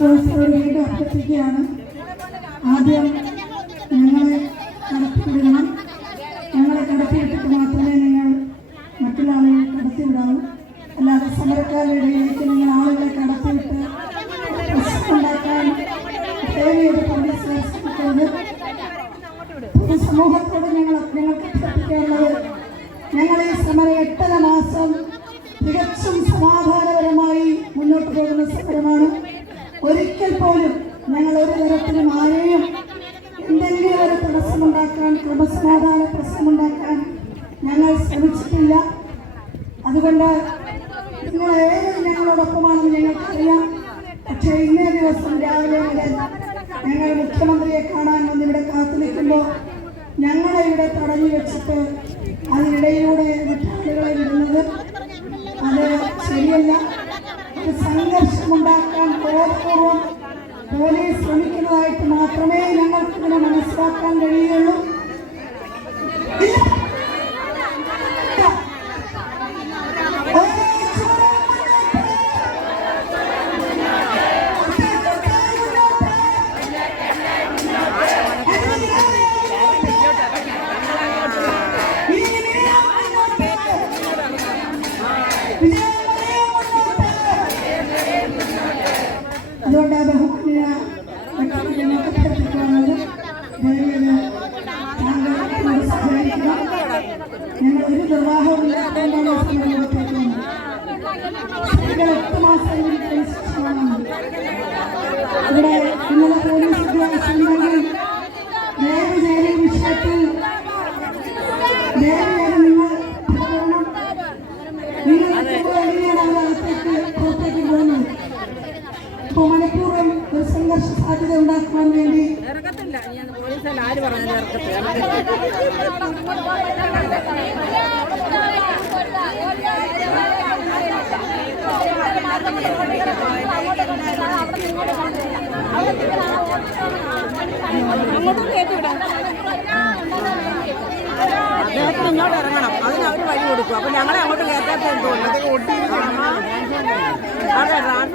വീണ്ടും അഭ്യർത്ഥിക്കുകയാണ് ആദ്യം ഞങ്ങളെ കടത്തിവിടണം. ഞങ്ങളെ കടത്തിവിട്ടിട്ട് മാത്രമേ നിങ്ങൾ മറ്റുള്ള ആളുകൾ കടത്തിവിടാവൂ. അല്ലാതെ സമരക്കാരുടെ ഇടയിലേക്ക് ക്രമസമാധാന പ്രശ്നമുണ്ടാക്കാൻ ഞങ്ങൾ ശ്രമിച്ചിട്ടില്ല. അതുകൊണ്ട് നിങ്ങൾ ഏത് ഞങ്ങളോടൊപ്പമാണെന്ന് ഞങ്ങൾക്കറിയാം പക്ഷേ ഇന്നേ ദിവസം രാവിലെ മുതൽ ഞങ്ങൾ മുഖ്യമന്ത്രിയെ കാണാൻ വന്ന് ഇവിടെ കാത്തു നിൽക്കുമ്പോൾ ഞങ്ങളെ ഇവിടെ തടഞ്ഞു വെച്ചിട്ട് അതിനിടയിലൂടെ മറ്റാളുകളെ വിടുന്നത് അത് ശരിയല്ല. ഒരു സംഘർഷമുണ്ടാക്കാൻ ബോധപൂർവം പോലീസ് ശ്രമിക്കുന്നതായിട്ട് മാത്രമേ ഞങ്ങൾക്ക് മനസ്സിലാക്കാൻ കഴിയുകയുള്ളൂ. അതുകൊണ്ട് ആ സഹകരിക്കണം ഞങ്ങൾ ഒരു നിർവാഹവും സ്ത്രീകൾ എട്ട് മാസം ഇവിടെ ഇന്നലെ പോലീസ് ഉദ്യോഗസ്ഥരുണ്ടെങ്കിൽ ചെയ്ത് വിഷയത്തിൽ ഉണ്ടാക്കുവാൻ വേണ്ടി? ഇറക്കത്തില്ല ഞാൻ പോലീസല്ല ആര് പറഞ്ഞാലും ഇറക്കത്തില്ല. അങ്ങോട്ടും കയറ്റിവിടാം അദ്ദേഹത്തിന് ഇങ്ങോട്ട് ഇറങ്ങണം. അതിന് അവർ വഴി കൊടുക്കും. അപ്പൊ ഞങ്ങളെ അങ്ങോട്ട് കയറ്റാത്ത എന്തുകൊണ്ട് அதான்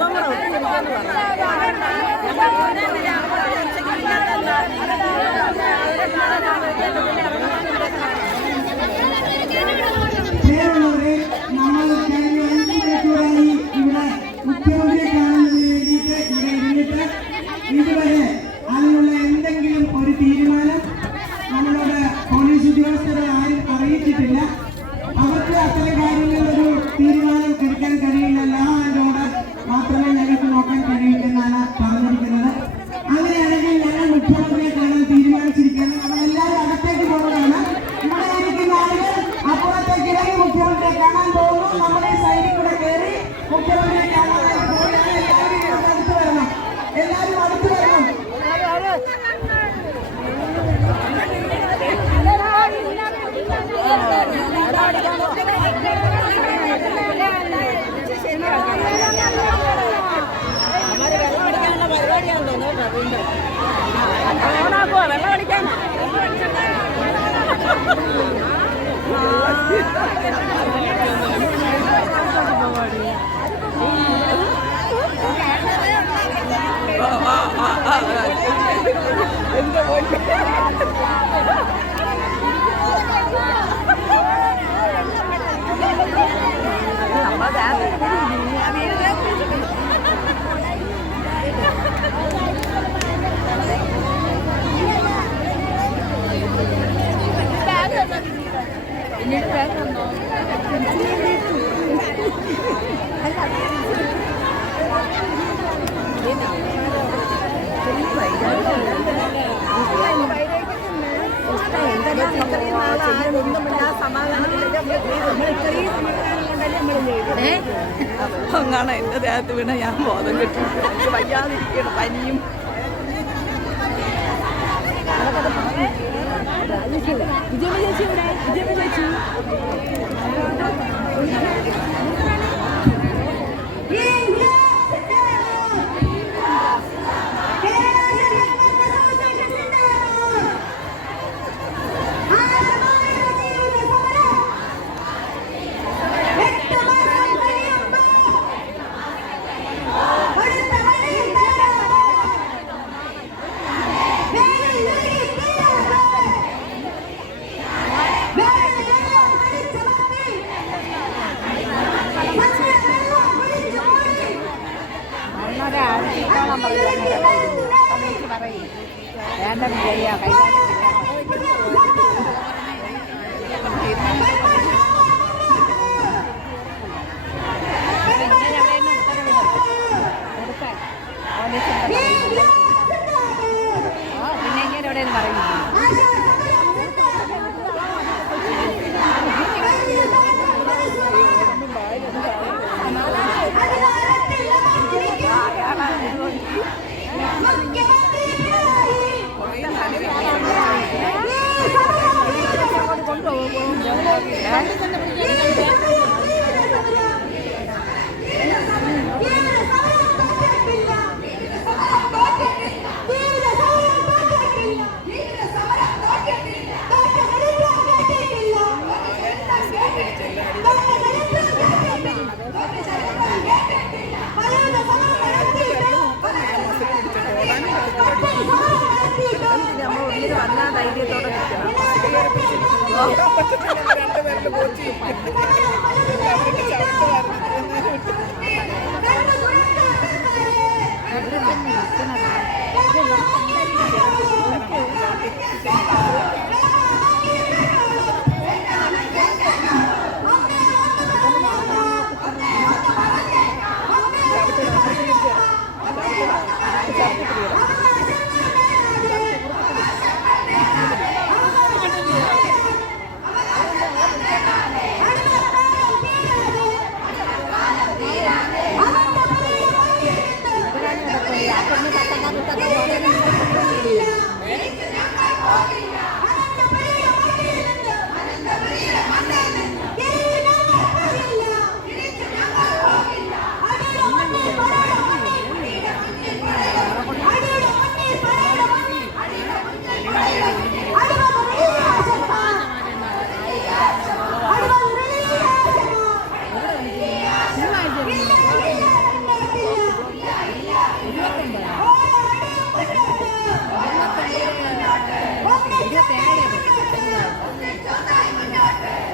എന്താ പിന്നീട് വേറെ വന്നോ അങ്ങാണ് എന്റെ ദേഹത്ത് വീണ ഞാൻ ബോധം കിട്ടും. വയ്യാതിരിക്കണം പനിയും. അടുത്ത Ayan ang biyaya kayo.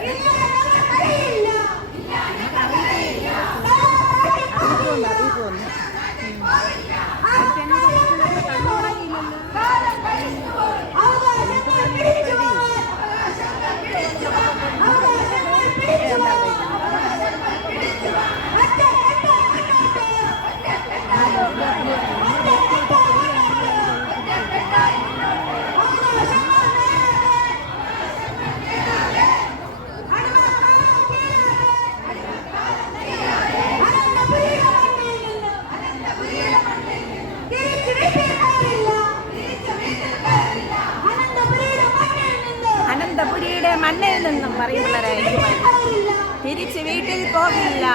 Yürü. നിന്നും പറയും പിള്ളേരെ തിരിച്ച് വീട്ടിൽ പോകില്ല.